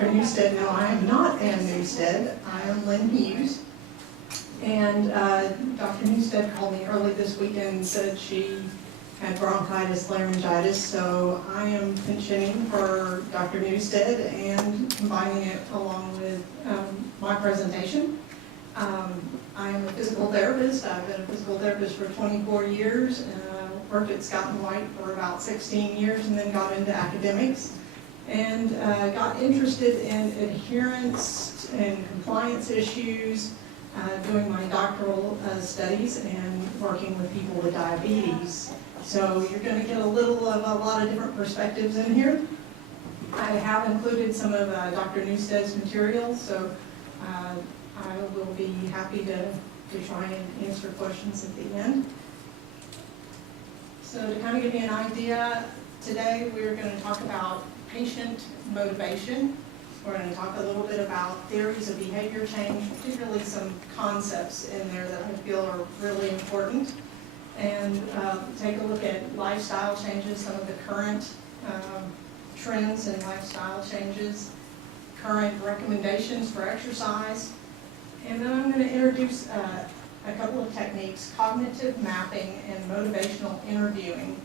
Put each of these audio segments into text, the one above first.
Dr. Newstead. No, I am not Ann Newstead. I am Lynn Hughes. And Dr. Newstead called me early this week and said she had bronchitis, laryngitis, so I am pinch hitting for Dr. Newstead and combining it along with my presentation. I am a physical therapist. I've been a physical therapist for 24 years. Worked at Scott & White for about 16 years and then got into academics and got interested in adherence and compliance issues, doing my doctoral studies and working with people with diabetes. So you're going to get a little of a lot of different perspectives in here. I have included some of Dr. Newstead's materials, so I will be happy to try and answer questions at the end. So to kind of give you an idea, today we're going to talk about patient motivation. We're going to talk a little bit about theories of behavior change, particularly some concepts in there that I feel are really important. And take a look at lifestyle changes, some of the current trends in lifestyle changes, current recommendations for exercise. And then I'm going to introduce a couple of techniques, cognitive mapping and motivational interviewing,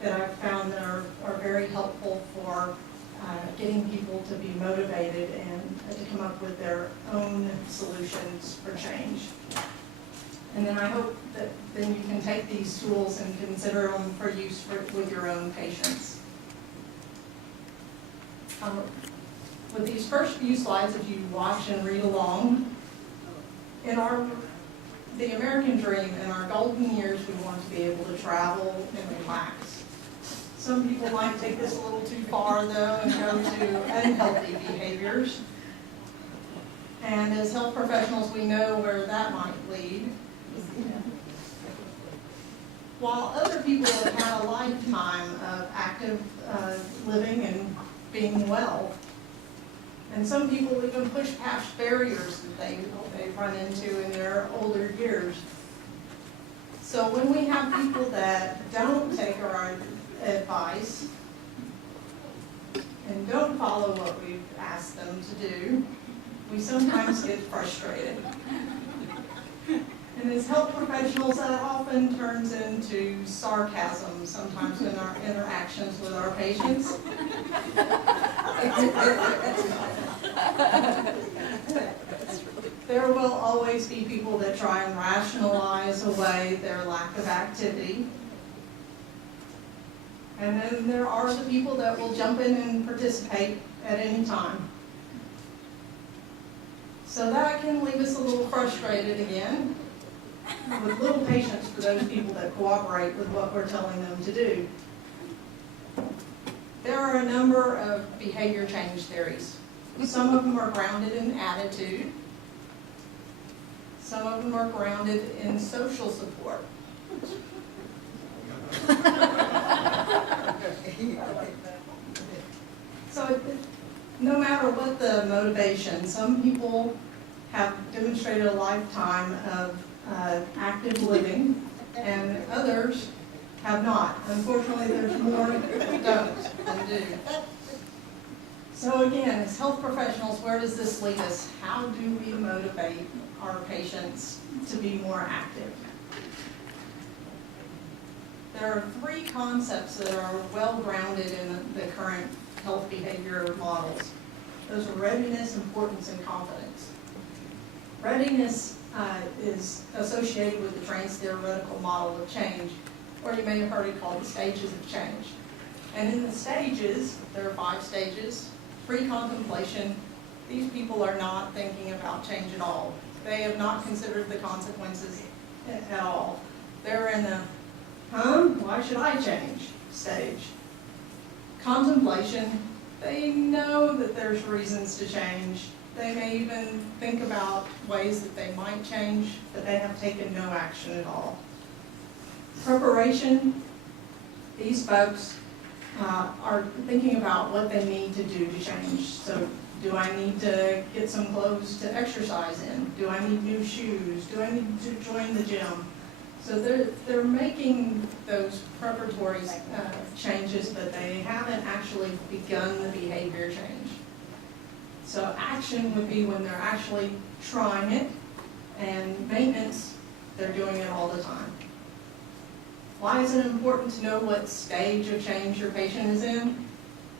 that I've found that are very helpful for getting people to be motivated and to come up with their own solutions for change. And then I hope that then you can take these tools and consider them for use with your own patients. With these first few slides, if you watch and read along, in the American dream, in our golden years, we want to be able to travel and relax. Some people might take this a little too far, though, and go to unhealthy behaviors. And as health professionals, we know where that might lead. While other people have had a lifetime of active living and being well, and some people even push past barriers that they run into in their older years. So when we have people that don't take our advice and don't follow what we've asked them to do, we sometimes get frustrated. And as health professionals, that often turns into sarcasm sometimes in our interactions with our patients. There will always be people that try and rationalize away their lack of activity. And then there are the people that will jump in and participate at any time. So that can leave us a little frustrated again, with little patience for those people that cooperate with what we're telling them to do. There are a number of behavior change theories. Some of them are grounded in attitude. Some of them are grounded in social support. So no matter what the motivation, some people have demonstrated a lifetime of active living, and others have not. Unfortunately, there's more that don't than do. So again, as health professionals, where does this lead us? How do we motivate our patients to be more active? There are three concepts that are well grounded in the current health behavior models. Those are readiness, importance, and confidence. Readiness is associated with the trans-theoretical model of change, or you may have heard it called the stages of change. And in the stages, there are 5 stages. Pre-contemplation, these people are not thinking about change at all. They have not considered the consequences at all. They're in the, why should I change stage. Contemplation, they know that there's reasons to change. They may even think about ways that they might change, but they have taken no action at all. Preparation, these folks are thinking about what they need to do to change. So do I need to get some clothes to exercise in? Do I need new shoes? Do I need to join the gym? So they're making those preparatory changes, but they haven't actually begun the behavior change. So action would be when they're actually trying it, and maintenance, they're doing it all the time. Why is it important to know what stage of change your patient is in?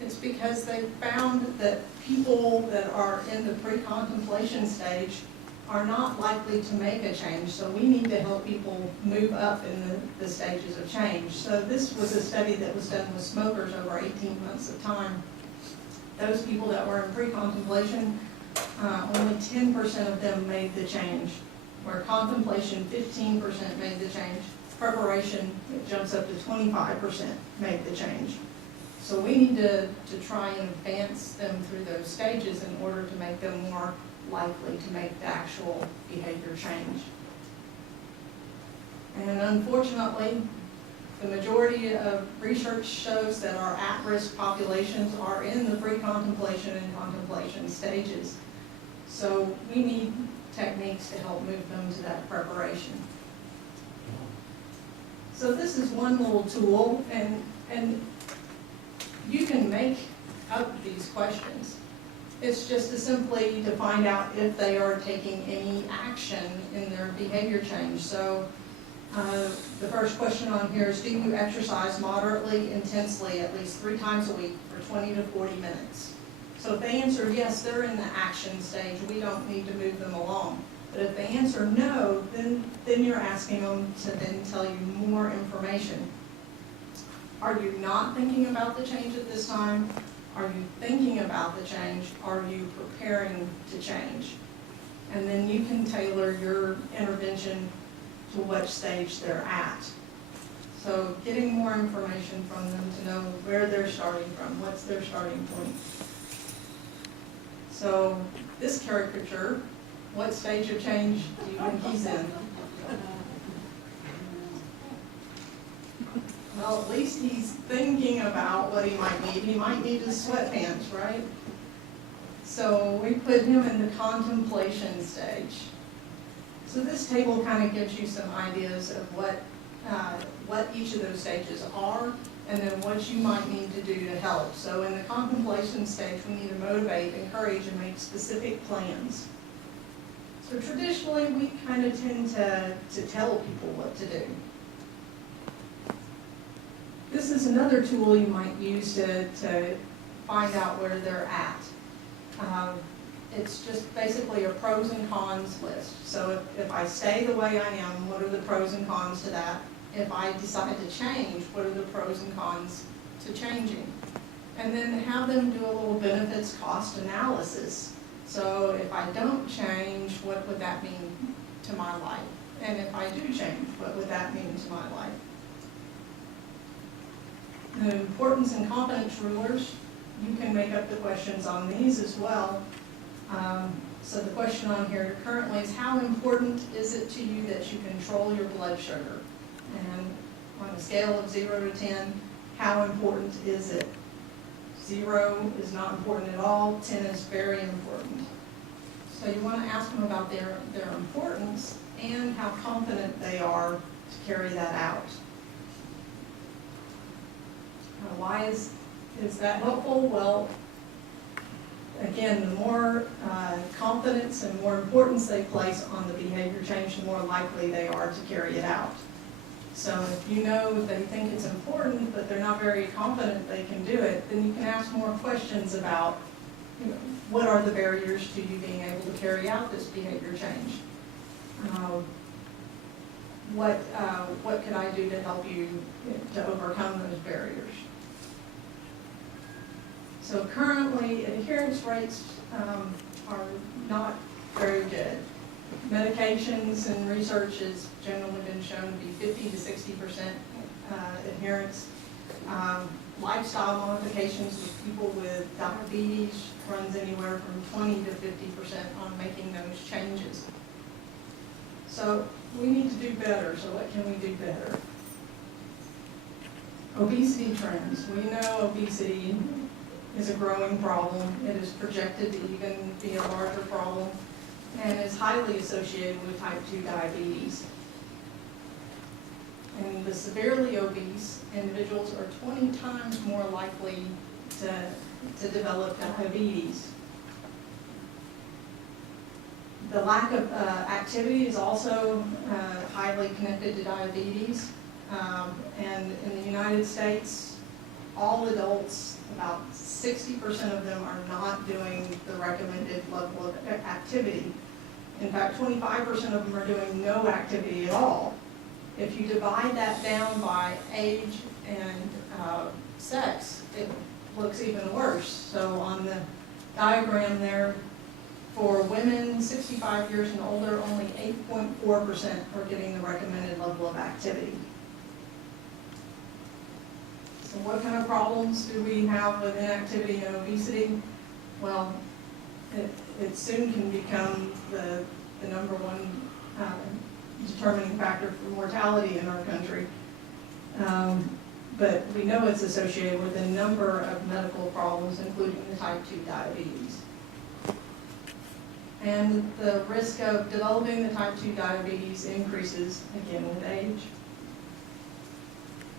It's because they found that people that are in the pre-contemplation stage are not likely to make a change, so we need to help people move up in the stages of change. So this was a study that was done with smokers over 18 months of time. Those people that were in pre-contemplation, only 10% of them made the change, where contemplation, 15% made the change. Preparation, it jumps up to 25% made the change. So we need to try and advance them through those stages in order to make them more likely to make the actual behavior change. And unfortunately, the majority of research shows that our at-risk populations are in the pre-contemplation and contemplation stages. So we need techniques to help move them to that preparation. So this is one little tool, and you can make up these questions. It's just simply to find out if they are taking any action in their behavior change. So the first question on here is, do you exercise moderately, intensely, at least 3 times a week for 20 to 40 minutes? So if they answer yes, they're in the action stage. We don't need to move them along. But if they answer no, then you're asking them to then tell you more information. Are you not thinking about the change at this time? Are you thinking about the change? Are you preparing to change? And then you can tailor your intervention to what stage they're at. So getting more information from them to know where they're starting from, what's their starting point. So this caricature, what stage of change do you think he's in? Well, at least he's thinking about what he might need. He might need his sweatpants, right? So we put him in the contemplation stage. So this table kind of gives you some ideas of what each of those stages are, and then what you might need to do to help. So in the contemplation stage, we need to motivate, encourage, and make specific plans. So traditionally, we kind of tend to tell people what to do. This is another tool you might use to find out where they're at. It's just basically a pros and cons list. So if I stay the way I am, what are the pros and cons to that? If I decide to change, what are the pros and cons to changing? And then have them do a little benefits cost analysis. So if I don't change, what would that mean to my life? And if I do change, what would that mean to my life? The importance and competence rulers, you can make up the questions on these as well. So the question on here currently is, how important is it to you that you control your blood sugar? And on a scale of 0 to 10, how important is it? 0 is not important at all, 10 is very important. So you want to ask them about their importance and how confident they are to carry that out. Why is that helpful? Well, again, the more confidence and more importance they place on the behavior change, the more likely they are to carry it out. So if you know they think it's important, but they're not very confident they can do it, then you can ask more questions about, what are the barriers to you being able to carry out this behavior change? What can I do to help you to overcome those barriers? So currently, adherence rates are not very good. Medications and research has generally been shown to be 50 to 60% adherence. Lifestyle modifications with people with diabetes runs anywhere from 20 to 50% on making those changes. So we need to do better. So what can we do better? Obesity trends. We know obesity is a growing problem. It is projected to even be a larger problem and is highly associated with type 2 diabetes. And the severely obese individuals are 20 times more likely to develop diabetes. The lack of activity is also highly connected to diabetes. And in the United States, all adults, about 60% of them are not doing the recommended level of activity. In fact, 25% of them are doing no activity at all. If you divide that down by age and sex, it looks even worse. So on the diagram there, for women 65 years and older, only 8.4% are getting the recommended level of activity. So what kind of problems do we have with inactivity and obesity? Well, it soon can become the number one determining factor for mortality in our country. But we know it's associated with a number of medical problems, including the type 2 diabetes. And the risk of developing the type 2 diabetes increases, again, with age.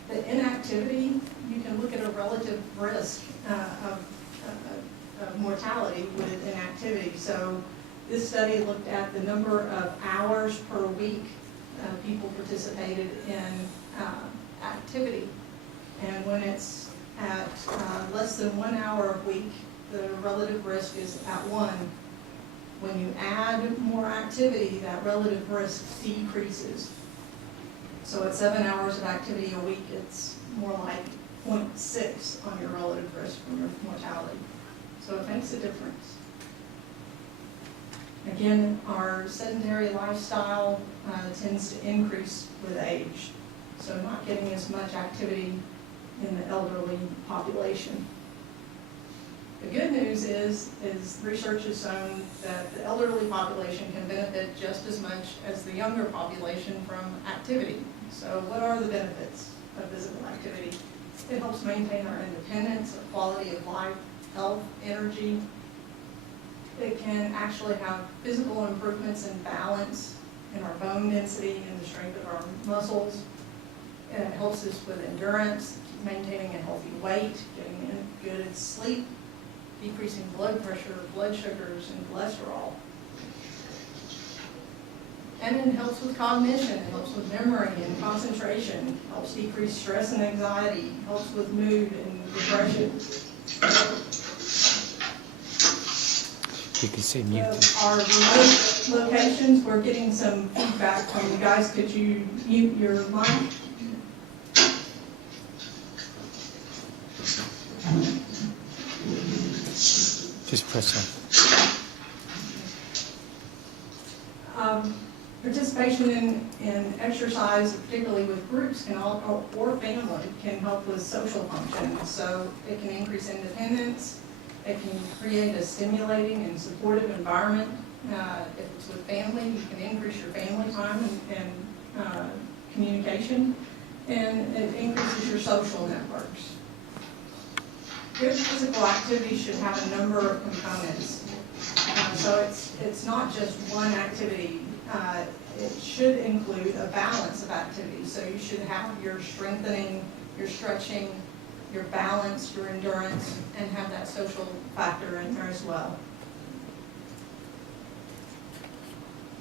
The inactivity, you can look at a relative risk of mortality with inactivity. So this study looked at the number of hours per week people participated in activity. And when it's at less than 1 hour a week, the relative risk is at 1. When you add more activity, that relative risk decreases. So at 7 hours of activity a week, it's more like 0.6 on your relative risk for your mortality. So it makes a difference. Again, our sedentary lifestyle tends to increase with age. So not getting as much activity in the elderly population. The good news is research has shown that the elderly population can benefit just as much as the younger population from activity. So what are the benefits of physical activity? It helps maintain our independence, our quality of life, health, energy. It can actually have physical improvements in balance, in our bone density, and the strength of our muscles. It helps us with endurance, maintaining a healthy weight, getting good sleep, decreasing blood pressure, blood sugars, and cholesterol. And it helps with cognition, it helps with memory and concentration, helps decrease stress and anxiety, helps with mood and depression. You can say mute. Our remote locations, we're getting some feedback from you guys. Could you mute your mic? Just press on. Participation in exercise, particularly with groups or family, can help with social function. So it can increase independence. It can create a stimulating and supportive environment. If it's with family, you can increase your family time and communication, and it increases your social networks. Good physical activity should have a number of components. So it's not just one activity. It should include a balance of activities. So you should have your strengthening, your stretching, your balance, your endurance, and have that social factor in there as well.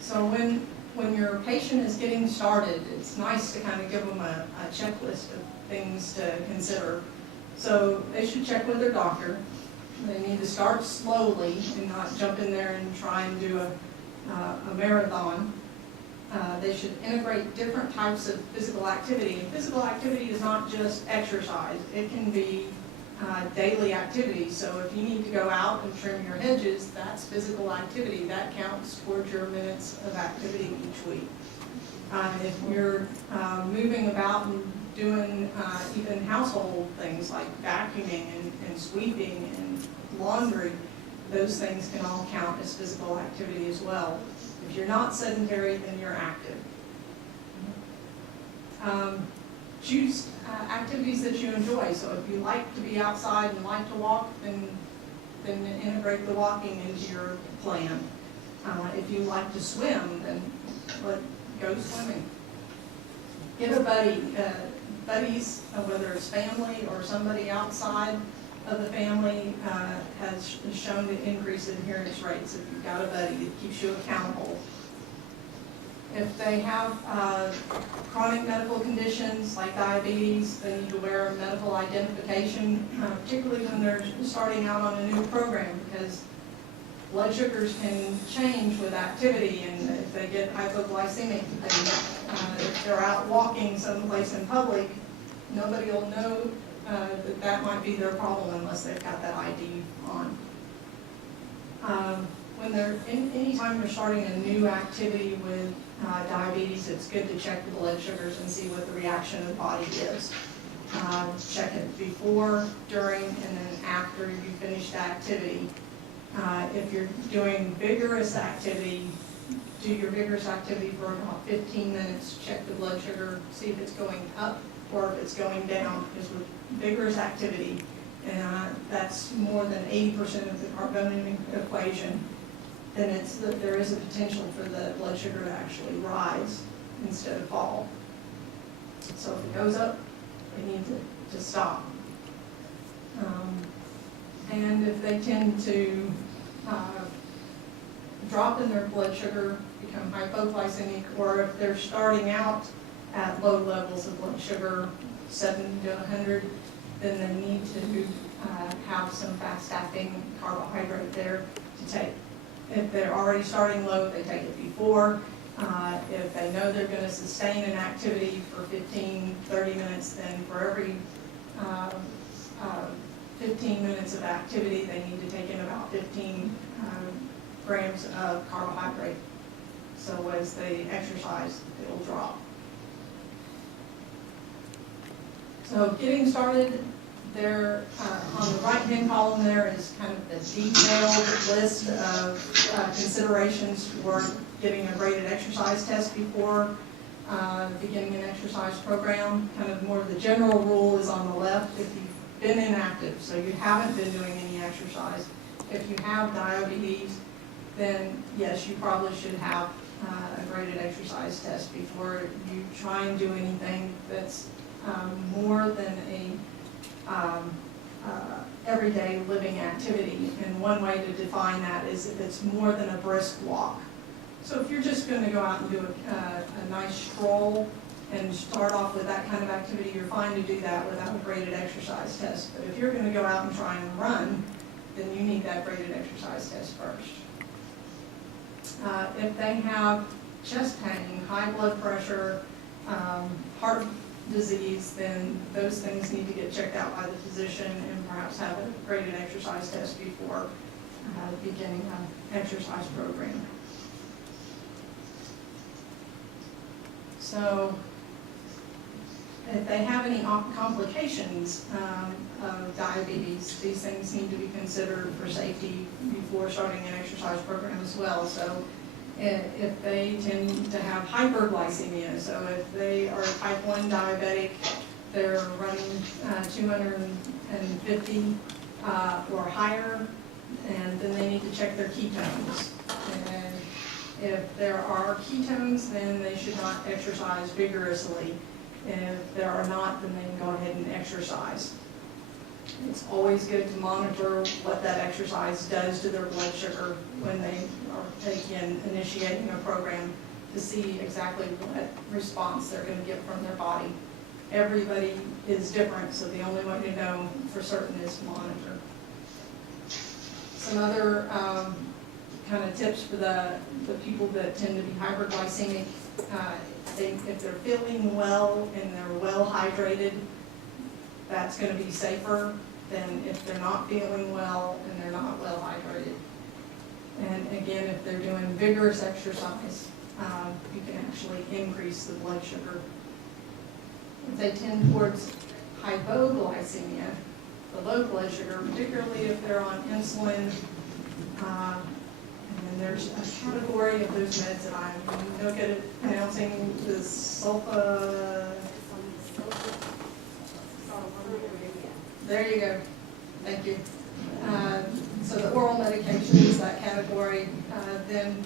So when your patient is getting started, it's nice to kind of give them a checklist of things to consider. So they should check with their doctor. They need to start slowly and not jump in there and try and do a marathon. They should integrate different types of physical activity. And physical activity is not just exercise. It can be daily activity. So if you need to go out and trim your hedges, that's physical activity. That counts towards your minutes of activity each week. If you're moving about and doing even household things like vacuuming and sweeping and laundry, those things can all count as physical activity as well. If you're not sedentary, then you're active. Choose activities that you enjoy. So if you like to be outside and like to walk, then integrate the walking into your plan. If you like to swim, then go swimming. Get a buddy. Buddies, whether it's family or somebody outside, of the family has shown to increase adherence rates. If you've got a buddy that keeps you accountable. If they have chronic medical conditions like diabetes, they need to wear medical identification, particularly when they're starting out on a new program, because blood sugars can change with activity, and if they get hypoglycemic, if they're out walking someplace in public, nobody will know that might be their problem unless they've got that ID on. Anytime they're starting a new activity with diabetes, it's good to check the blood sugars and see what the reaction of the body is. Check it before, during, and then after you finish the activity. If you're doing vigorous activity, do your vigorous activity for about 15 minutes, check the blood sugar, see if it's going up or if it's going down, because with vigorous activity, that's more than 80% of the carbonate equation, then there is a potential for the blood sugar to actually rise instead of fall. So if it goes up, they need to stop. And if they tend to drop in their blood sugar, become hypoglycemic, or if they're starting out at low levels of blood sugar, 70 to 100, then they need to have some fast-acting carbohydrate there to take. If they're already starting low, they take it before. If they know they're going to sustain an activity for 15, 30 minutes, then for every 15 minutes of activity, they need to take in about 15 grams of carbohydrate. So as they exercise, it'll drop. So getting started, there on the right-hand column there is kind of the detailed list of considerations for getting a graded exercise test before beginning an exercise program. Kind of more of the general rule is on the left. If you've been inactive, so you haven't been doing any exercise. If you have diabetes, then yes, you probably should have a graded exercise test before you try and do anything that's more than a everyday living activity. And one way to define that is if it's more than a brisk walk. So if you're just going to go out and do a nice stroll and start off with that kind of activity, you're fine to do that without a graded exercise test. But if you're going to go out and try and run, then you need that graded exercise test first. If they have chest pain, high blood pressure, heart disease, then those things need to get checked out by the physician and perhaps have a graded exercise test before beginning an exercise program. So if they have any complications of diabetes, these things need to be considered for safety before starting an exercise program as well. So if they tend to have hyperglycemia, so if they are type 1 diabetic, they're running 250 or higher, and then they need to check their ketones. And if there are ketones, then they should not exercise vigorously. If there are not, then they can go ahead and exercise. It's always good to monitor what that exercise does to their blood sugar when they are initiating a program to see exactly what response they're going to get from their body. Everybody is different, so the only way to know for certain is to monitor. Some other kind of tips for the people that tend to be hyperglycemic. If they're feeling well and they're well hydrated, that's going to be safer than if they're not feeling well and they're not well hydrated. And again, if they're doing vigorous exercise, you can actually increase the blood sugar. If they tend towards hypoglycemia, the low blood sugar, particularly if they're on insulin, and then there's a category of those meds that I'm no good at pronouncing, the sulfa. There you go. Thank you. So the oral medications, that category, then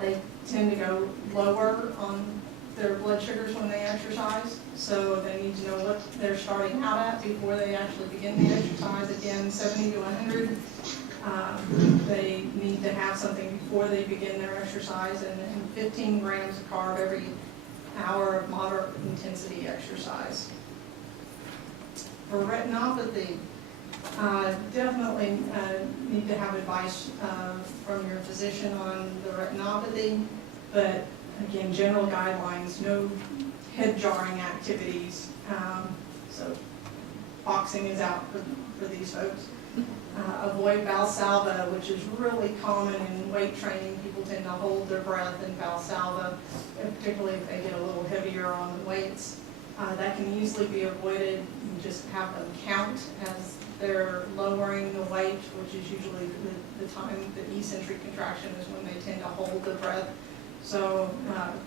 they tend to go lower on their blood sugars when they exercise, so they need to know what they're starting out at before they actually begin the exercise. Again, 70 to 100. They need to have something before they begin their exercise, and 15 grams of carb every hour of moderate intensity exercise. For retinopathy, definitely need to have advice from your physician on the retinopathy, but again, general guidelines, no head jarring activities. So boxing is out for these folks. Avoid Valsalva, which is really common in weight training. People tend to hold their breath in Valsalva, particularly if they get a little heavier on the weights. That can easily be avoided. You just have them count as they're lowering the weight, which is usually the time the eccentric contraction is when they tend to hold their breath. So,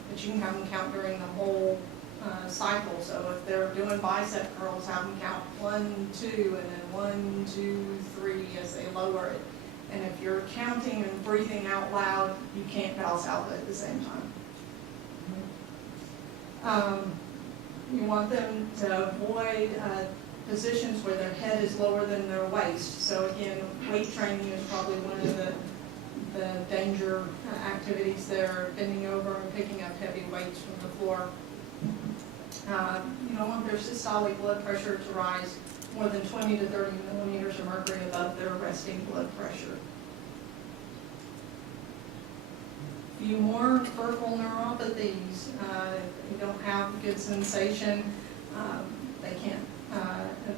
but you can have them count during the whole cycle. So if they're doing bicep curls, have them count 1, 2, and then 1, 2, 3 as they lower it. And if you're counting and breathing out loud, you can't Valsalva at the same time. You want them to avoid positions where their head is lower than their waist. So again, weight training is probably one of the danger activities there, bending over and picking up heavy weights from the floor. You don't want their systolic blood pressure to rise more than 20 to 30 millimeters of mercury above their resting blood pressure. A few more peripheral neuropathies. You don't have good sensation.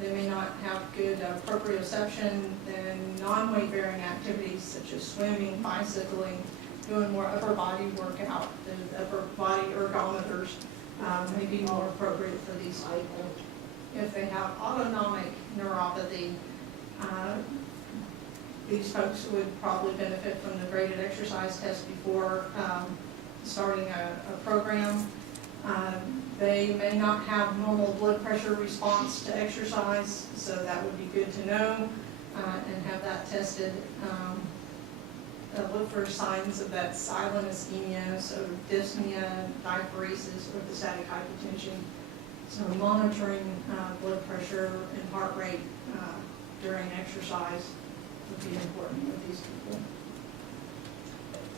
They may not have good proprioception. Then non-weight bearing activities such as swimming, bicycling, doing more upper body workout. The upper body ergometers may be more appropriate for these people. If they have autonomic neuropathy, these folks would probably benefit from the graded exercise test before starting a program. They may not have normal blood pressure response to exercise, so that would be good to know and have that tested. Look for signs of that silent ischemia, so dyspnea, diaphoresis, orthostatic hypotension. So monitoring blood pressure and heart rate during exercise would be important with these people.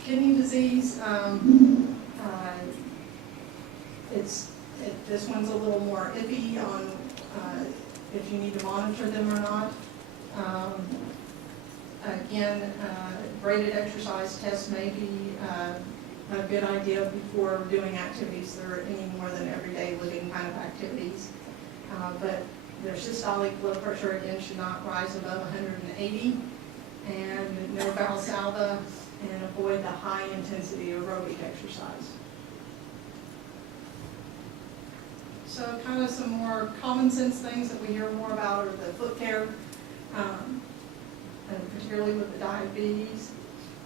Kidney disease, this one's a little more iffy on if you need to monitor them or not. Again, graded exercise tests may be a good idea before doing activities that are any more than everyday living kind of activities. But their systolic blood pressure, again, should not rise above 180, and no Valsalva, and avoid the high intensity aerobic exercise. So kind of some more common sense things that we hear more about are the foot care, and particularly with the diabetes.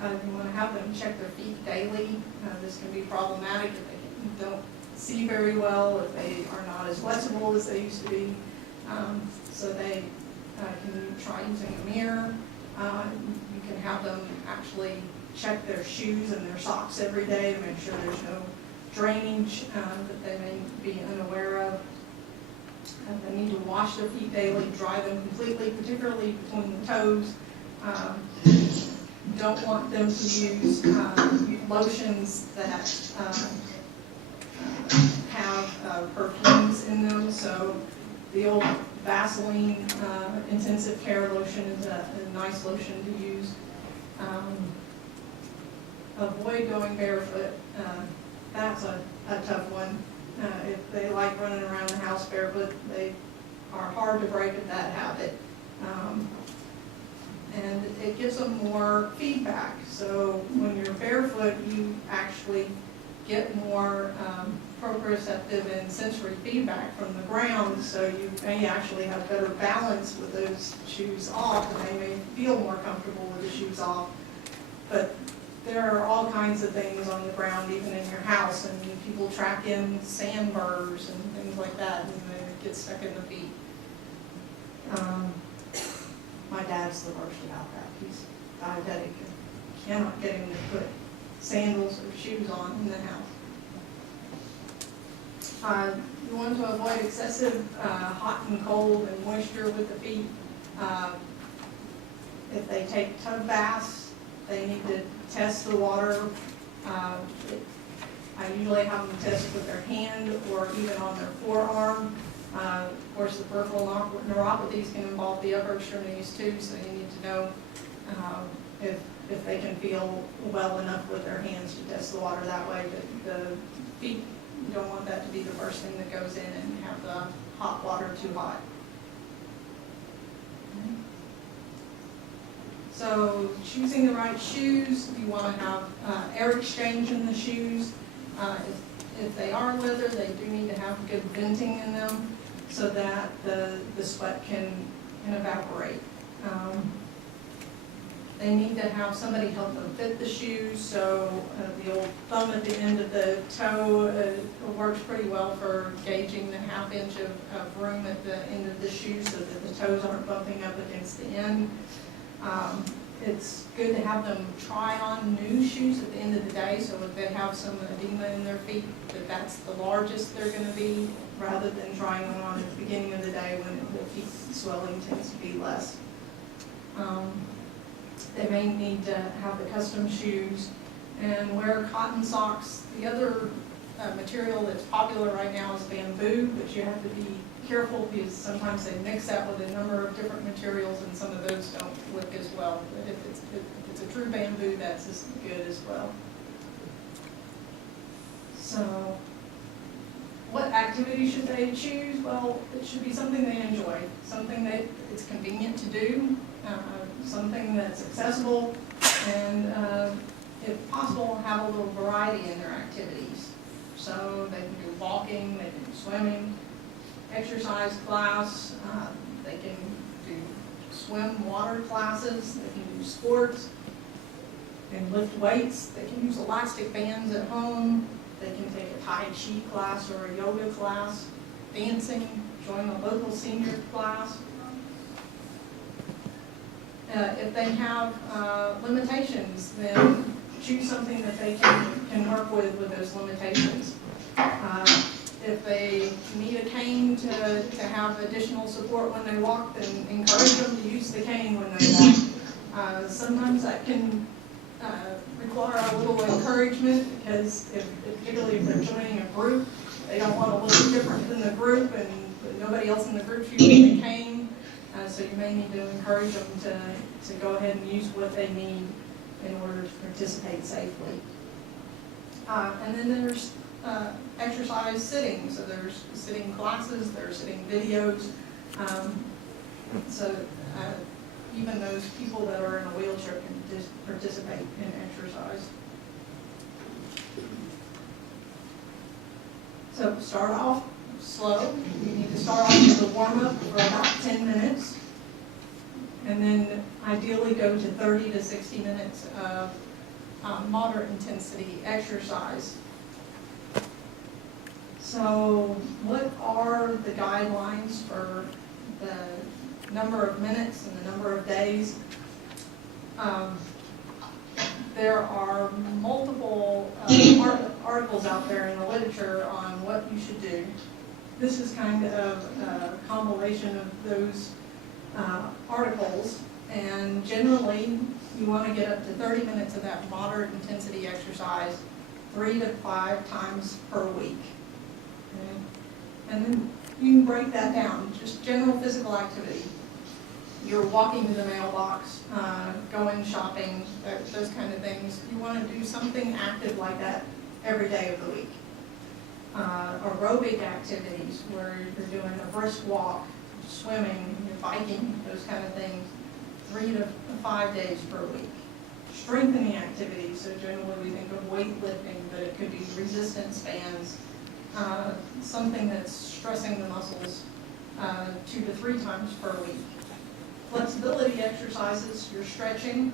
You want to have them check their feet daily. This can be problematic if they don't see very well, if they are not as flexible as they used to be. So they can try using a mirror. You can have them actually check their shoes and their socks every day to make sure there's no drainage that they may be unaware of. They need to wash their feet daily, dry them completely, particularly between the toes. Don't want them to use lotions that have perfumes in them. So the old Vaseline intensive care lotion is a nice lotion to use. Avoid going barefoot. That's a tough one. If they like running around the house barefoot, they are hard to break at that habit. And it gives them more feedback. So when you're barefoot, you actually get more proprioceptive and sensory feedback from the ground, so you may actually have better balance with those shoes off, and they may feel more comfortable with the shoes off. But there are all kinds of things on the ground, even in your house, and people track in sandburrs and things like that, and they get stuck in the feet. My dad's the worst about that. He's diabetic and cannot get him to put sandals or shoes on in the house. You want to avoid excessive hot and cold and moisture with the feet. If they take tub baths, they need to test the water. I usually have them test with their hand or even on their forearm. Of course, the peripheral neuropathies can involve the upper extremities too, so you need to know if they can feel well enough with their hands to test the water that way. But the feet, you don't want that to be the first thing that goes in and have the hot water too hot. So choosing the right shoes, you want to have air exchange in the shoes. If they are leather, they do need to have good venting in them so that the sweat can evaporate. They need to have somebody help them fit the shoes, so the old thumb at the end of the toe works pretty well for gauging the ½ inch of room at the end of the shoe so that the toes aren't bumping up against the end. It's good to have them try on new shoes at the end of the day, so if they have some edema in their feet, that's the largest they're going to be, rather than trying them on at the beginning of the day when the feet swelling tends to be less. They may need to have the custom shoes and wear cotton socks. The other material that's popular right now is bamboo, but you have to be careful because sometimes they mix that with a number of different materials and some of those don't look as well. But if it's a true bamboo, that's as good as well. So what activity should they choose? Well, it should be something they enjoy, something that it's convenient to do, something that's accessible, and if possible, have a little variety in their activities. So they can do walking, they can do swimming, exercise class, they can do swim water classes, they can do sports, they can lift weights, they can use elastic bands at home, they can take a Tai Chi class or a yoga class, dancing, join a local senior class. If they have limitations, then choose something that they can work with those limitations. If they need a cane to have additional support when they walk, then encourage them to use the cane when they walk. Sometimes that can require a little encouragement because particularly if they're joining a group, they don't want to look different than the group and nobody else in the group using the cane. So you may need to encourage them to go ahead and use what they need in order to participate safely. And then there's exercise sitting. So there's sitting classes, there's sitting videos. So even those people that are in a wheelchair can participate in exercise. So start off slow. You need to start off with a warm-up for about 10 minutes. And then ideally go to 30 to 60 minutes of moderate intensity exercise. So what are the guidelines for the number of minutes and the number of days? There are multiple articles out there in the literature on what you should do. This is kind of a compilation of those articles, and generally you want to get up to 30 minutes of that moderate intensity exercise 3 to 5 times per week. Okay? And then you can break that down, just general physical activity. You're walking to the mailbox, going shopping, those kind of things. You want to do something active like that every day of the week. Aerobic activities where you're doing a brisk walk, swimming, biking, those kind of things, 3 to 5 days per week. Strengthening activities, so generally we think of weightlifting, but it could be resistance bands, something that's stressing the muscles 2 to 3 times per week. Flexibility exercises, your stretching,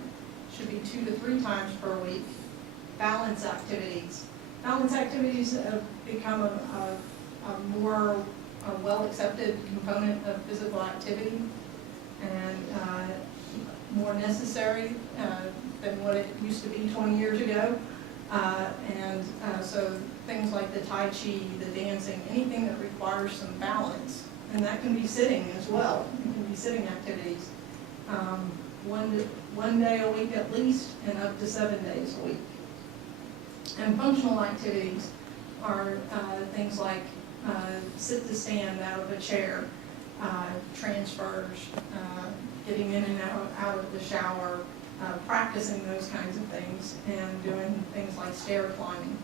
should be 2 to 3 times per week. Balance activities. Balance activities have become a more well-accepted component of physical activity and more necessary than what it used to be 20 years ago. So things like the Tai Chi, the dancing, anything that requires some balance. And that can be sitting as well. It can be sitting activities. One day a week at least, and up to 7 days a week. And functional activities are things like sit to stand out of a chair, transfers, getting in and out of the shower, practicing those kinds of things, and doing things like stair climbing.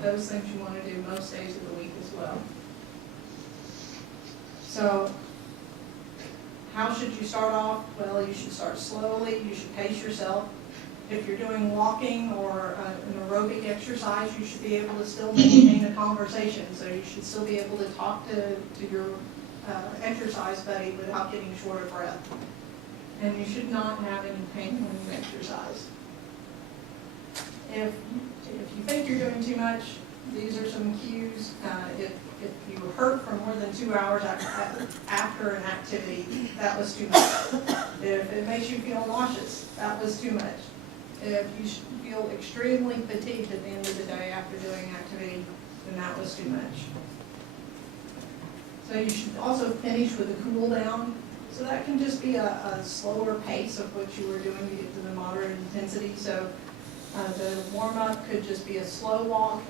Those things you want to do most days of the week as well. So, how should you start off? Well, you should start slowly. You should pace yourself. If you're doing walking or an aerobic exercise, you should be able to still maintain a conversation. So you should still be able to talk to your exercise buddy without getting short of breath. And you should not have any pain when you exercise. If you think you're doing too much, these are some cues. If you hurt for more than 2 hours after an activity, that was too much. If it makes you feel nauseous, that was too much. If you feel extremely fatigued at the end of the day after doing activity, then that was too much. So you should also finish with a cool down. So that can just be a slower pace of what you were doing to get to the moderate intensity. So the warm-up could just be a slow walk,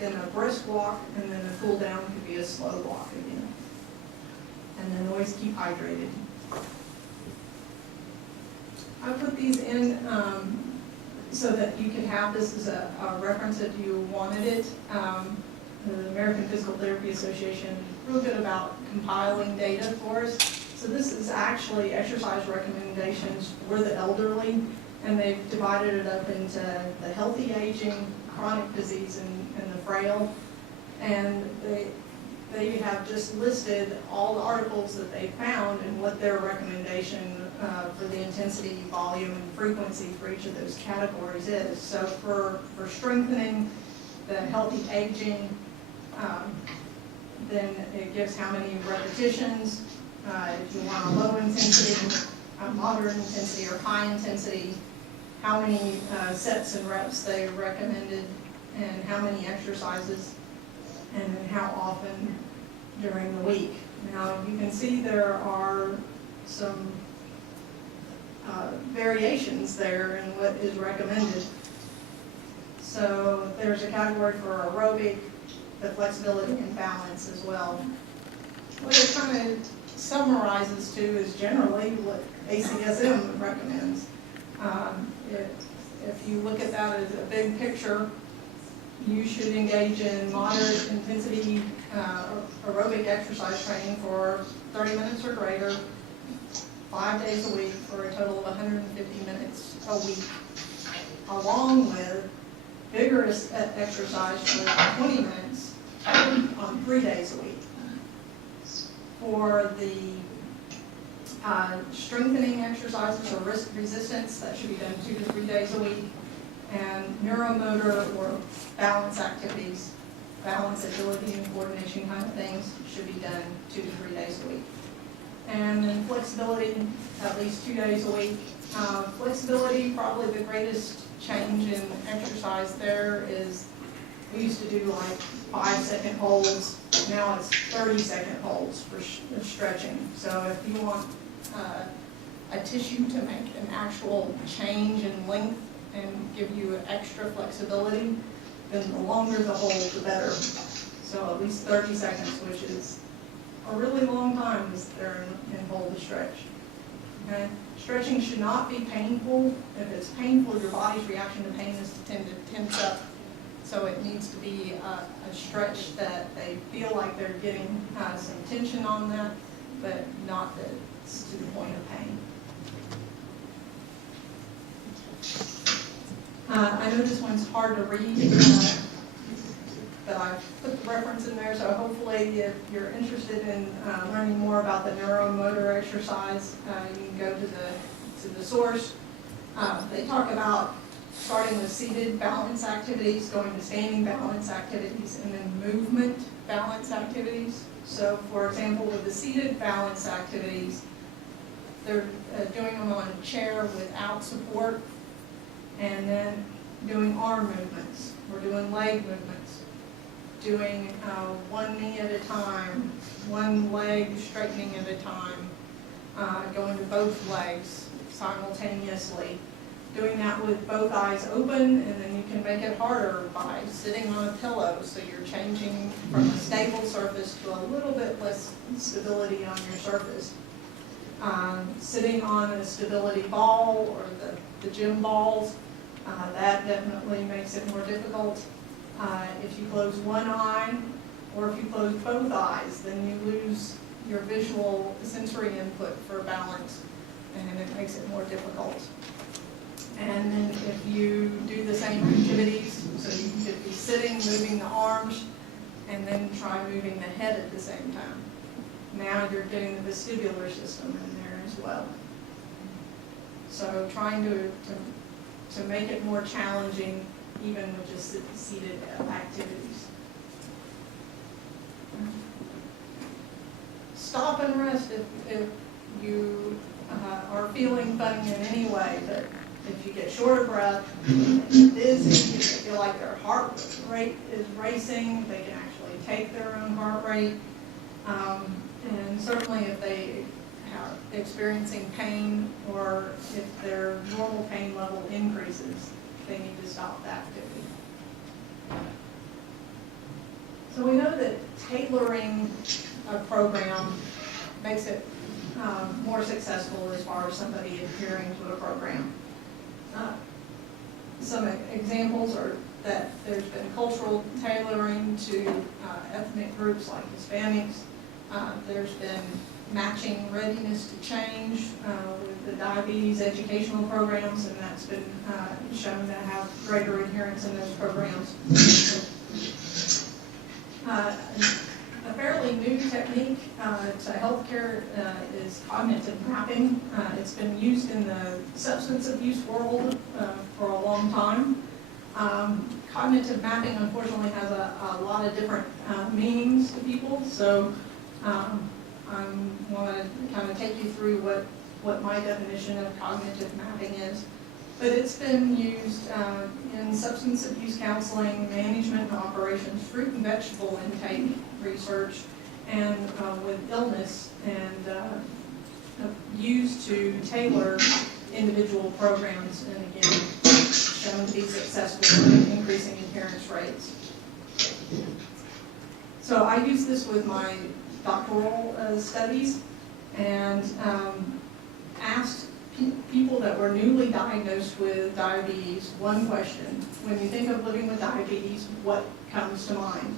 then a brisk walk, and then a cool down could be a slow walk again. And then always keep hydrated. I put these in so that you could have this as a reference if you wanted it. The American Physical Therapy Association is real good about compiling data for us. So this is actually exercise recommendations for the elderly, and they've divided it up into the healthy aging, chronic disease, and the frail. And they have just listed all the articles that they found and what their recommendation for the intensity, volume, and frequency for each of those categories is. So for strengthening the healthy aging, then it gives how many repetitions. If you want a low intensity, a moderate intensity, or high intensity, how many sets and reps they recommended, and how many exercises, and then how often during the week. Now you can see there are some variations there in what is recommended. So there's a category for aerobic, the flexibility and balance as well. What it kind of summarizes to is generally what ACSM recommends. If you look at that as a big picture, you should engage in moderate intensity aerobic exercise training for 30 minutes or greater, 5 days a week for a total of 150 minutes a week, along with vigorous exercise for 20 minutes on 3 days a week. For the strengthening exercises or risk resistance, that should be done 2 to 3 days a week. And neuromotor or balance activities, balance, agility, and coordination kind of things should be done 2 to 3 days a week. And then flexibility, at least 2 days a week. Flexibility, probably the greatest change in exercise there is we used to do like 5-second holds. Now it's 30-second holds for stretching. So if you want a tissue to make an actual change in length and give you extra flexibility, then the longer the hold, the better. So at least 30 seconds, which is a really long time is there in hold to stretch. Okay? Stretching should not be painful. If it's painful, your body's reaction to pain is to tend to tense up. So it needs to be a stretch that they feel like they're getting some tension on that, but not that it's to the point of pain. I know this one's hard to read, but I've put the reference in there, so hopefully if you're interested in learning more about the neuromotor exercise, you can go to the source. They talk about starting with seated balance activities, going to standing balance activities, and then movement balance activities. So for example, with the seated balance activities, they're doing them on a chair without support, and then doing arm movements, we're doing leg movements, doing one knee at a time, one leg straightening at a time, going to both legs simultaneously, doing that with both eyes open, and then you can make it harder by sitting on a pillow, so you're changing from a stable surface to a little bit less stability on your surface. Sitting on a stability ball or the gym balls, that definitely makes it more difficult. If you close one eye, or if you close both eyes, then you lose your visual sensory input for balance, and it makes it more difficult. And then if you do the same activities, so you could be sitting, moving the arms, and then try moving the head at the same time. Now you're getting the vestibular system in there as well. So trying to make it more challenging, even with just seated activities. Stop and rest if you are feeling funny in any way, but if you get short of breath, dizzy, if they feel like their heart rate is racing, they can actually take their own heart rate. And certainly if they are experiencing pain, or if their normal pain level increases, they need to stop the activity. So we know that tailoring a program makes it more successful as far as somebody adhering to a program. Some examples are that there's been cultural tailoring to ethnic groups like Hispanics. There's been matching readiness to change with the diabetes educational programs, and that's been shown to have greater adherence in those programs. A fairly new technique to healthcare is cognitive mapping. It's been used in the substance abuse world for a long time. Cognitive mapping, unfortunately, has a lot of different meanings to people, so I want to kind of take you through what my definition of cognitive mapping is. But it's been used in substance abuse counseling, management and operations, fruit and vegetable intake research, and with illness, and used to tailor individual programs, and again, shown to be successful in increasing adherence rates. So I use this with my doctoral studies, and asked people that were newly diagnosed with diabetes one question: when you think of living with diabetes, what comes to mind?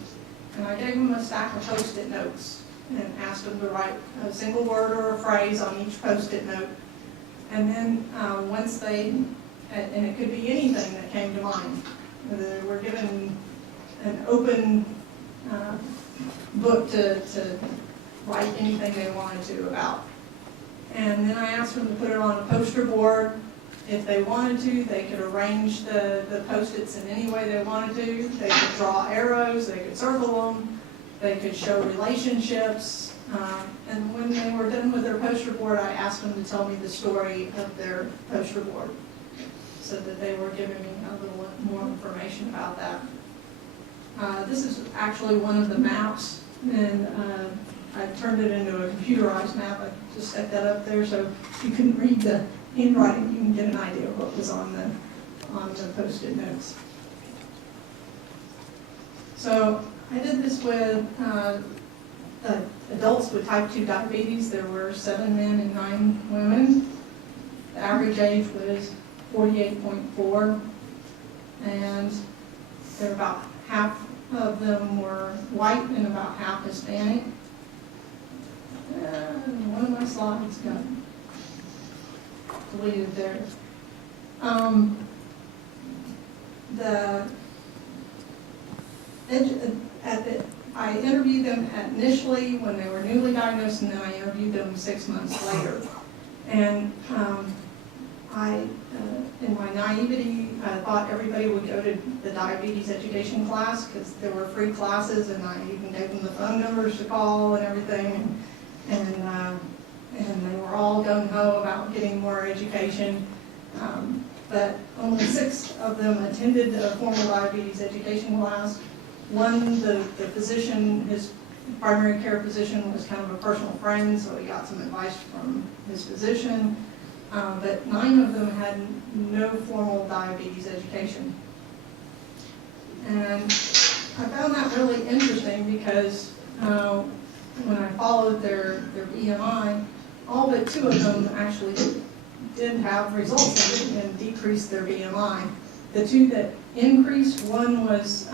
And I gave them a stack of Post-it notes and asked them to write a single word or a phrase on each Post-it note. And then once they, and it could be anything that came to mind. They were given an open book to write anything they wanted to about. And then I asked them to put it on a poster board. If they wanted to, they could arrange the Post-its in any way they wanted to. They could draw arrows, they could circle them, they could show relationships. And when they were done with their poster board, I asked them to tell me the story of their poster board, so that they were giving me a little more information about that. This is actually one of the maps, and I turned it into a computerized map. I just set that up there so you can read the handwriting. You can get an idea of what was on the Post-it notes. So I did this with adults with type 2 diabetes. There were 7 men and 9 women. The average age was 48.4, and there were about half of them were white and about half Hispanic. One of my slides got deleted there. I interviewed them initially when they were newly diagnosed, and then I interviewed them 6 months later. And in my naivety, I thought everybody would go to the diabetes education class because there were free classes, and I even gave them the phone numbers to call and everything. And they were all gung-ho about getting more education. but only 6 of them attended a formal diabetes education class. One, the physician, his primary care physician was kind of a personal friend, so he got some advice from his physician. But 9 of them had no formal diabetes education. And I found that really interesting because when I followed their BMI, all but 2 of them actually did have results and decreased their BMI. The 2 that increased, one was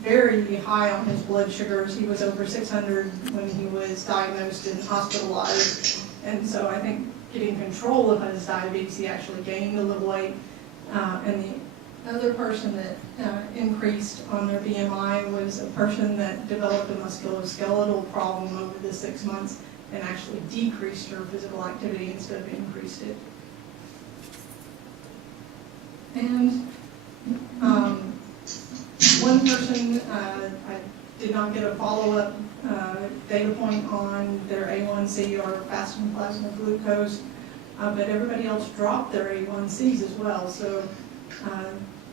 very high on his blood sugars. He was over 600 when he was diagnosed and hospitalized. And so I think getting control of his diabetes, he actually gained a little weight. And the other person that increased on their BMI was a person that developed a musculoskeletal problem over the 6 months and actually decreased her physical activity instead of increased it. And one person, I did not get a follow-up data point on their A1C or fasting plasma glucose, but everybody else dropped their A1Cs as well. So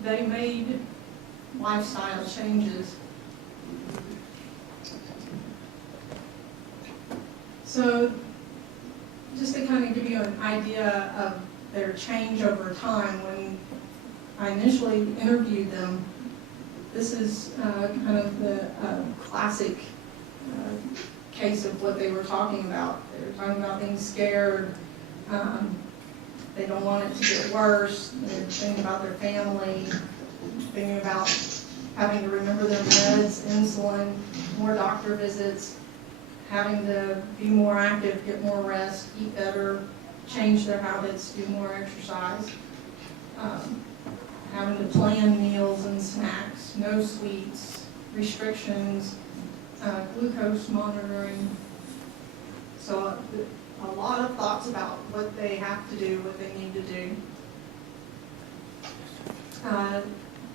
they made lifestyle changes. So just to kind of give you an idea of their change over time, when I initially interviewed them, this is kind of the classic case of what they were talking about. They were talking about being scared. They don't want it to get worse. They're thinking about their family, thinking about having to remember their meds, insulin, more doctor visits, having to be more active, get more rest, eat better, change their habits, do more exercise, having to plan meals and snacks, no sweets, restrictions, glucose monitoring. So a lot of thoughts about what they have to do, what they need to do.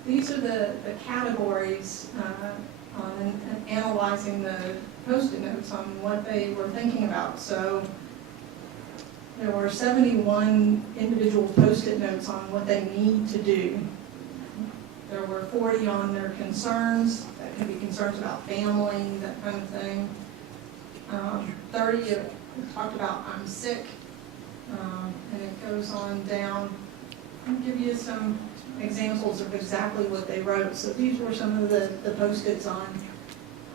These are the categories on analyzing the Post-it notes on what they were thinking about. So there were 71 individual Post-it notes on what they need to do. There were 40 on their concerns. That could be concerns about family, that kind of thing. 30 talked about I'm sick, and it goes on down. I'll give you some examples of exactly what they wrote. So these were some of the Post-its on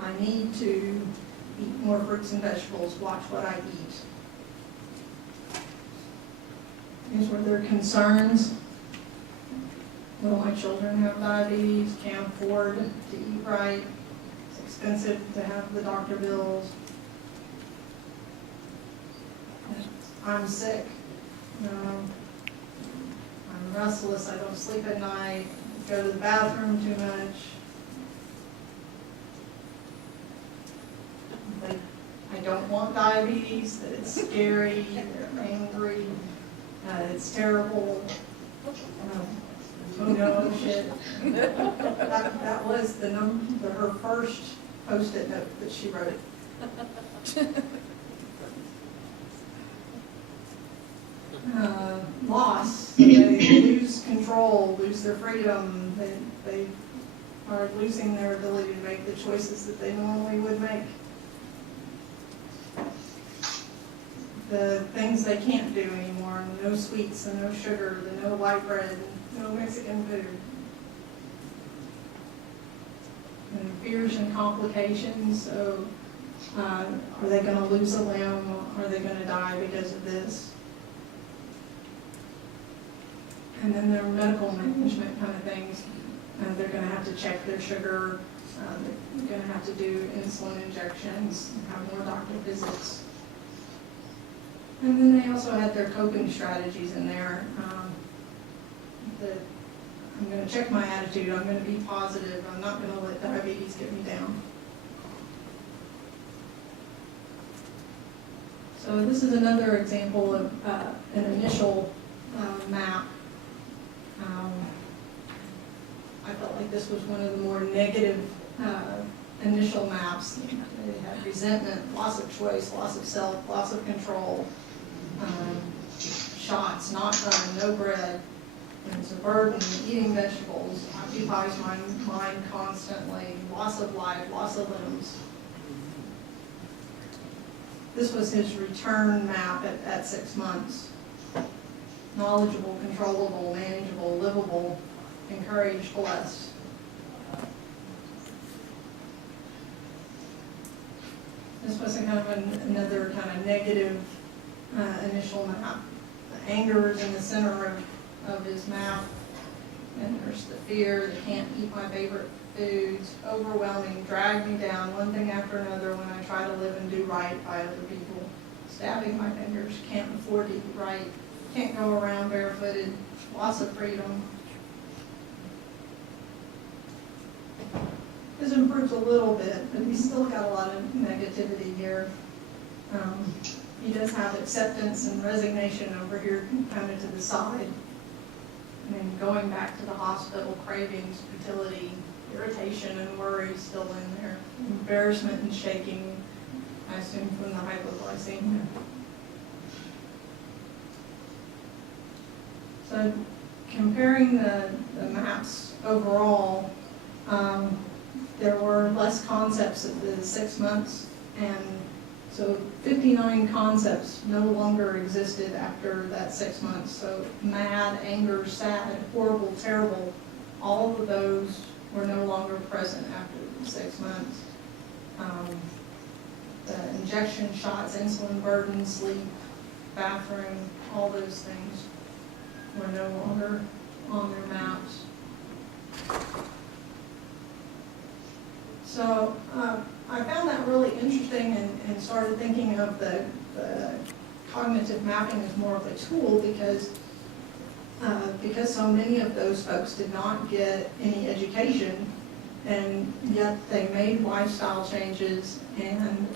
I need to eat more fruits and vegetables, watch what I eat. These were their concerns. Will my children have diabetes? Can't afford to eat right. It's expensive to have the doctor bills. I'm sick. I'm restless. I don't sleep at night. Go to the bathroom too much. I don't want diabetes. That it's scary. They're angry. It's terrible. Oh no, shit. That was her first Post-it note that she wrote. Loss. They lose control, lose their freedom. They are losing their ability to make the choices that they normally would make. The things they can't do anymore, no sweets and no sugar, no white bread, no Mexican food. And fears and complications, so are they going to lose a limb? Are they going to die because of this? And then their medical management kind of things. They're going to have to check their sugar. They're going to have to do insulin injections, have more doctor visits. And then they also had their coping strategies in there. I'm going to check my attitude. I'm going to be positive. I'm not going to let diabetes get me down. So this is another example of an initial map. I felt like this was one of the more negative initial maps. They had resentment, loss of choice, loss of self, loss of control, shots, not done, no bread. And it's a burden. Eating vegetables occupies my mind constantly. Loss of life, loss of limbs. This was his return map at 6 months. Knowledgeable, controllable, manageable, livable, encouraged, blessed. This was a kind of another kind of negative initial map. The anger is in the center of his map. And there's the fear, they can't eat my favorite foods, overwhelming, drag me down, one thing after another when I try to live and do right by other people. Stabbing my fingers, can't afford to eat right, can't go around barefooted, loss of freedom. This improves a little bit, but he's still got a lot of negativity here. He does have acceptance and resignation over here, kind of to the side. And then going back to the hospital, cravings, futility, irritation and worry still in there. Embarrassment and shaking, I assume from the hypoglycemia. So comparing the maps overall, there were less concepts at the 6 months, and so 59 concepts no longer existed after that 6 months. So mad, anger, sad, horrible, terrible, all of those were no longer present after the 6 months. The injection shots, insulin burden, sleep, bathroom, all those things were no longer on their maps. So I found that really interesting and started thinking of the cognitive mapping as more of a tool because so many of those folks did not get any education, and yet they made lifestyle changes and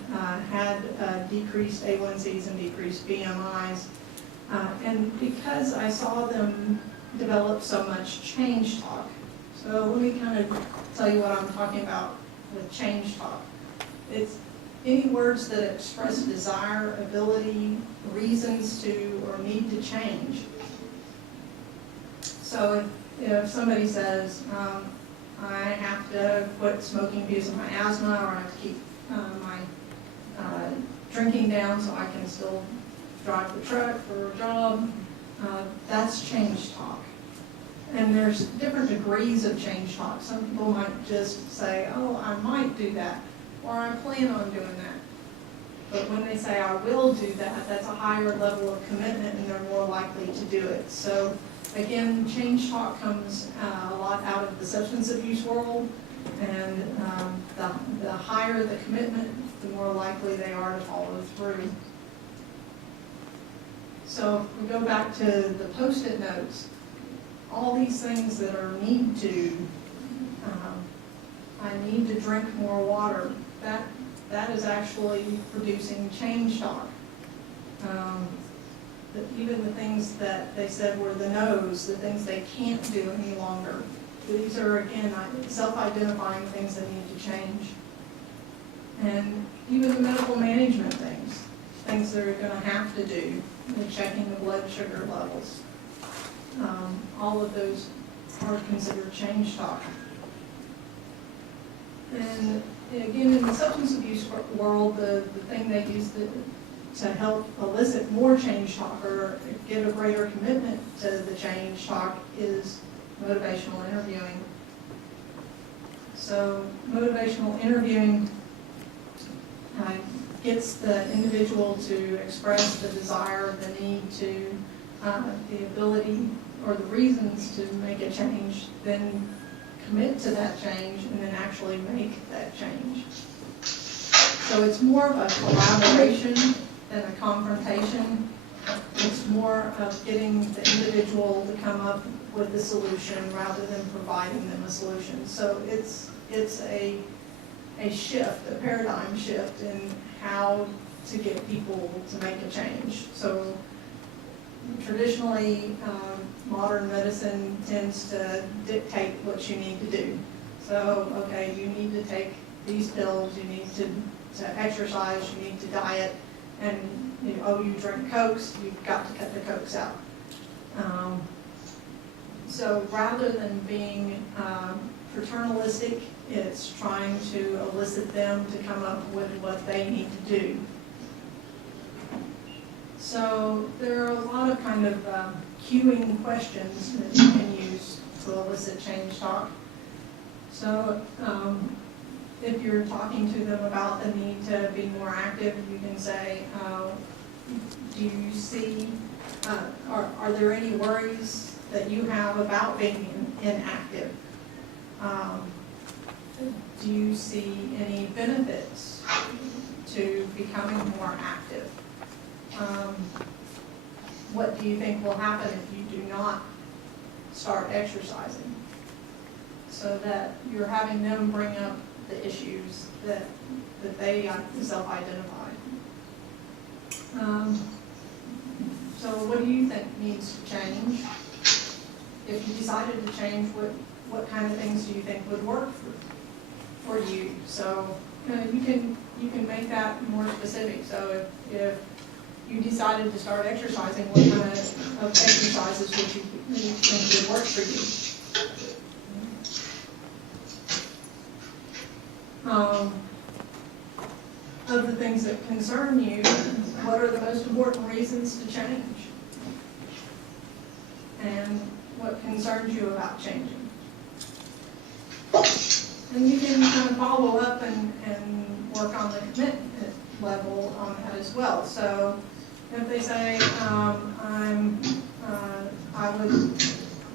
had decreased A1Cs and decreased BMIs. And because I saw them develop so much change talk. So let me kind of tell you what I'm talking about with change talk. It's any words that express desire, ability, reasons to, or need to change. So if somebody says, I have to quit smoking because of my asthma, or I have to keep my drinking down so I can still drive the truck for a job, that's change talk. And there's different degrees of change talk. Some people might just say, oh, I might do that, or I plan on doing that. But when they say, I will do that, that's a higher level of commitment and they're more likely to do it. So again, change talk comes a lot out of the substance abuse world, and the higher the commitment, the more likely they are to follow through. So if we go back to the Post-it notes, all these things that are need to, I need to drink more water, that is actually producing change talk. Even the things that they said were the no's, the things they can't do any longer. These are, again, self-identifying things that need to change. And even the medical management things they're going to have to do, checking the blood sugar levels. All of those are considered change talk. And again, in the substance abuse world, the thing they use to help elicit more change talk or get a greater commitment to the change talk is motivational interviewing. So motivational interviewing gets the individual to express the desire, the need to, the ability or the reasons to make a change, then commit to that change, and then actually make that change. So it's more of a collaboration than a confrontation. It's more of getting the individual to come up with the solution rather than providing them a solution. So it's a shift, a paradigm shift in how to get people to make a change. So traditionally, modern medicine tends to dictate what you need to do. So, okay, you need to take these pills, you need to exercise, you need to diet, and you drink Cokes, you've got to cut the Cokes out. So rather than being paternalistic, it's trying to elicit them to come up with what they need to do. So there are a lot of kind of cueing questions that you can use to elicit change talk. So if you're talking to them about the need to be more active, you can say, do you see, are there any worries that you have about being inactive? Do you see any benefits to becoming more active? What do you think will happen if you do not start exercising? So that you're having them bring up the issues that they self-identify. So what do you think needs to change? If you decided to change, what kind of things do you think would work for you? So you can make that more specific. So if you decided to start exercising, what kind of exercises would you think would work for you? Of the things that concern you, what are the most important reasons to change? And what concerns you about changing? And you can kind of follow up and work on the commitment level on that as well. So if they say, I would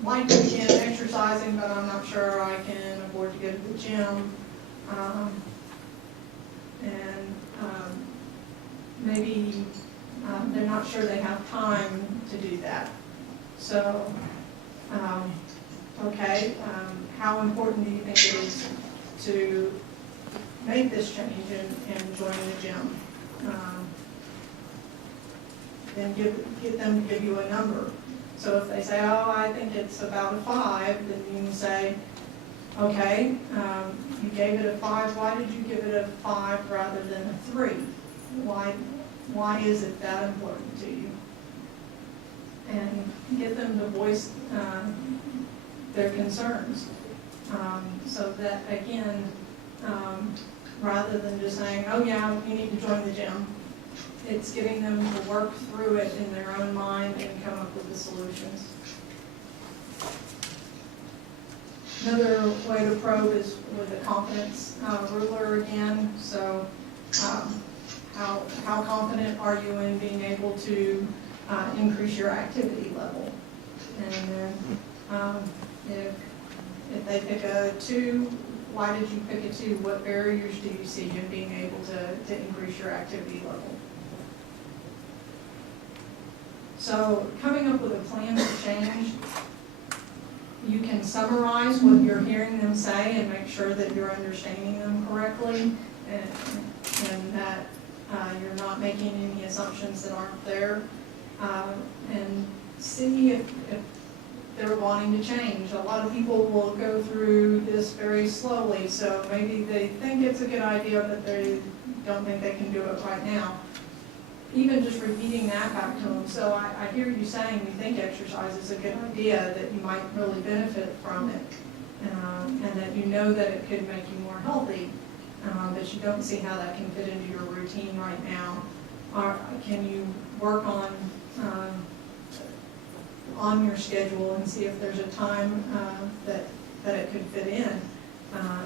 like to begin exercising, but I'm not sure I can afford to go to the gym, maybe they're not sure they have time to do that. So, how important do you think it is to make this change and join the gym? Then get them to give you a number. So if they say, oh, I think it's about a 5, then you can say, okay, you gave it a 5. Why did you give it a 5 rather than a 3? Why is it that important to you? And get them to voice their concerns. So that, again, rather than just saying, oh yeah, you need to join the gym, it's getting them to work through it in their own mind and come up with the solutions. Another way to probe is with a confidence ruler again. So how confident are you in being able to increase your activity level? And then if they pick a 2, why did you pick a 2? What barriers do you see in being able to increase your activity level? So coming up with a plan to change, you can summarize what you're hearing them say and make sure that you're understanding them correctly, and that you're not making any assumptions that aren't there, and see if they're wanting to change. A lot of people will go through this very slowly, so maybe they think it's a good idea, but they don't think they can do it right now. Even just repeating that back to them. So I hear you saying you think exercise is a good idea, that you might really benefit from it, and that you know that it could make you more healthy, but you don't see how that can fit into your routine right now. Can you work on your schedule and see if there's a time that it could fit in?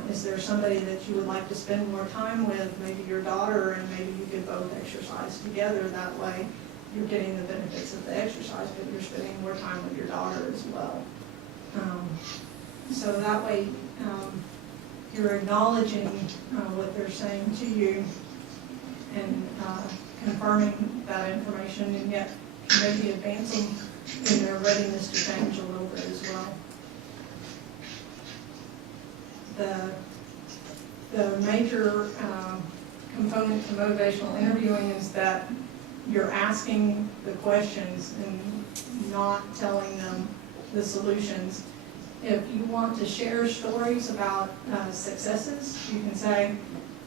Is there somebody that you would like to spend more time with, maybe your daughter, and maybe you could both exercise together? That way you're getting the benefits of the exercise, but you're spending more time with your daughter as well. So that way you're acknowledging what they're saying to you and confirming that information, and yet maybe advancing in their readiness to change a little bit as well. The major component to motivational interviewing is that you're asking the questions and not telling them the solutions. If you want to share stories about successes, you can say,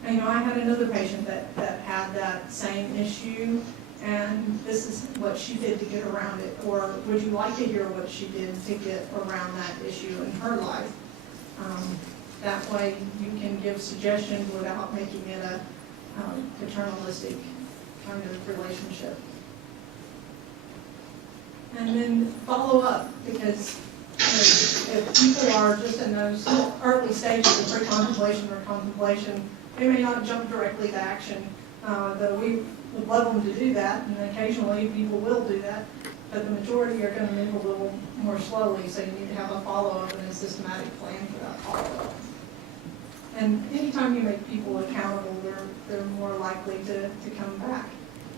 And, I had another patient that had that same issue, and this is what she did to get around it, or would you like to hear what she did to get around that issue in her life? That way you can give suggestions without making it a paternalistic kind of relationship. And then follow up, because if people are just in those early stages of pre-contemplation or contemplation, they may not jump directly to action, though we would love them to do that, and occasionally people will do that, but the majority are going to move a little more slowly, so you need to have a follow-up and a systematic plan for that follow-up. And anytime you make people accountable, they're more likely to come back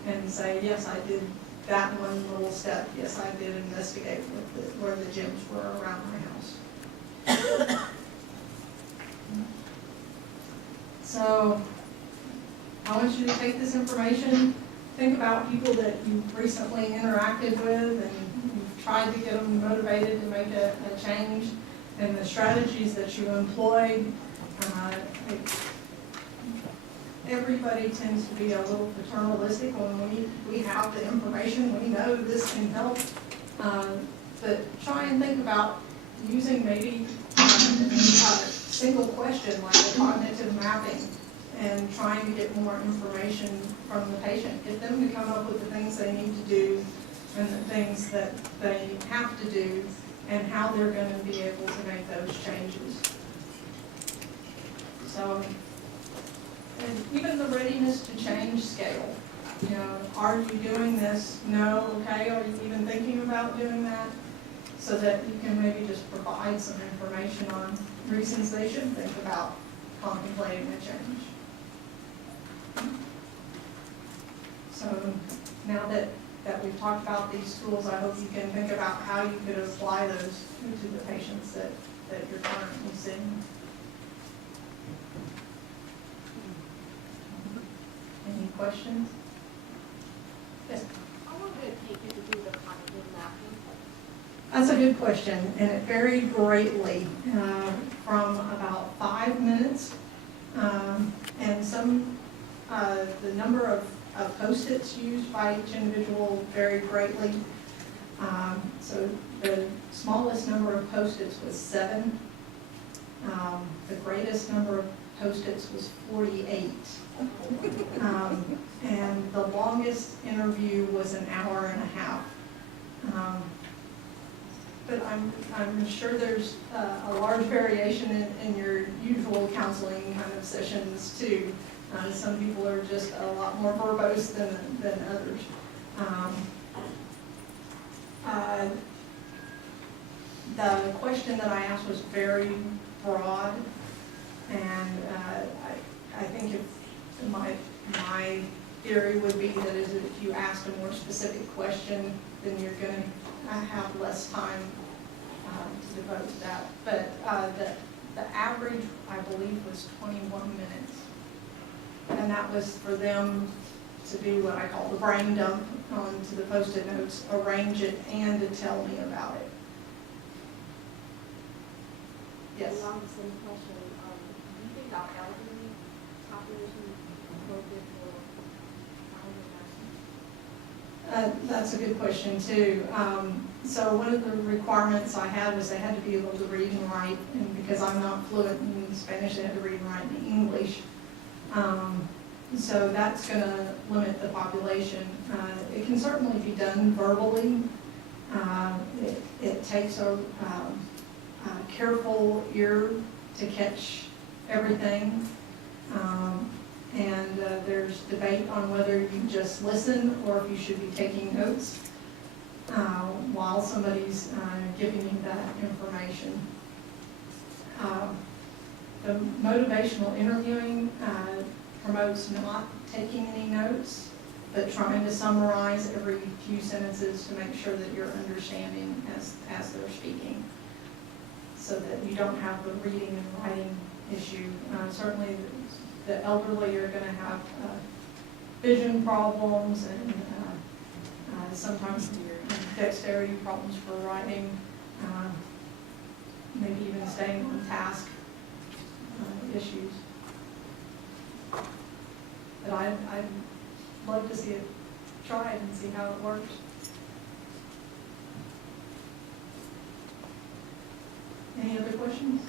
and say, yes, I did that one little step. Yes, I did investigate where the gyms were around my house. So I want you to take this information, think about people that you've recently interacted with and you've tried to get them motivated to make a change, and the strategies that you employed. Everybody tends to be a little paternalistic when we have the information, we know this can help. But try and think about using maybe a single question like a cognitive mapping and trying to get more information from the patient. Get them to come up with the things they need to do and the things that they have to do and how they're going to be able to make those changes. So, and even the readiness to change scale. Are you doing this? No. Okay. Are you even thinking about doing that? So that you can maybe just provide some information on reasons they should think about contemplating a change. So now that we've talked about these tools, I hope you can think about how you could apply those to the patients that you're currently seeing. Any questions? Yes. How long did it take you to do the cognitive mapping? That's a good question, and it varied greatly from about 5 minutes, and the number of Post-its used by each individual varied greatly. So the smallest number of Post-its was 7. The greatest number of Post-its was 48. And the longest interview was an hour and a half. But I'm sure there's a large variation in your usual counseling kind of sessions too. Some people are just a lot more verbose than others. The question that I asked was very broad, and I think if my theory would be that if you ask a more specific question, then you're going to have less time to devote to that. But the average, I believe, was 21 minutes. And that was for them to do what I call the brain dump onto the Post-it notes, arrange it, and to tell me about it. Yes? Along the same question, do you think our elderly population is appropriate for cognitive mapping? That's a good question too. So one of the requirements I had was they had to be able to read and write, and because I'm not fluent in Spanish, they had to read and write in English. So that's going to limit the population. It can certainly be done verbally. It takes a careful ear to catch everything. And there's debate on whether you just listen or if you should be taking notes while somebody's giving you that information. The motivational interviewing promotes not taking any notes, but trying to summarize every few sentences to make sure that you're understanding as they're speaking, so that you don't have the reading and writing issue. Certainly the elderly are going to have vision problems and sometimes dexterity problems for writing, maybe even staying on task issues. But I'd love to see it tried and see how it works. Any other questions?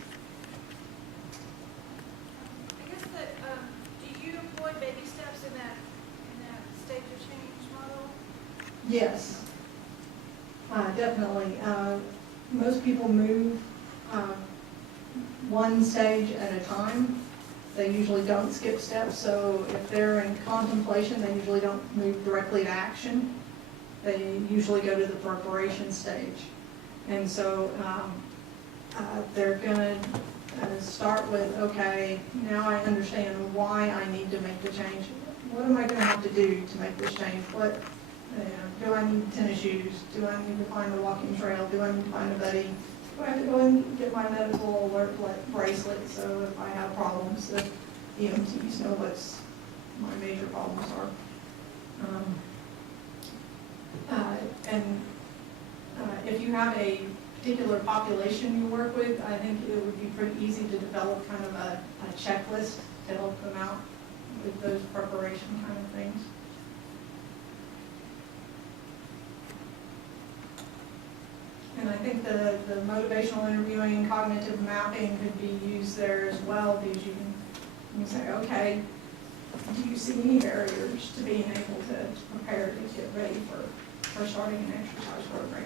I guess that, do you employ baby steps in that stage of change model? Yes, definitely. Most people move one stage at a time. They usually don't skip steps, so if they're in contemplation, they usually don't move directly to action. They usually go to the preparation stage. And so they're going to start with, okay, now I understand why I need to make the change. What am I going to have to do to make this change? What, do I need tennis shoes? Do I need to find a walking trail? Do I need to find a buddy? Do I have to go and get my medical alert bracelet so if I have problems, the EMTs know what's my major problems are. If you have a particular population you work with, I think it would be pretty easy to develop kind of a checklist to help them out with those preparation kind of things. And I think the motivational interviewing, cognitive mapping could be used there as well, because you can say, okay, do you see any barriers to being able to prepare to get ready for starting an exercise program?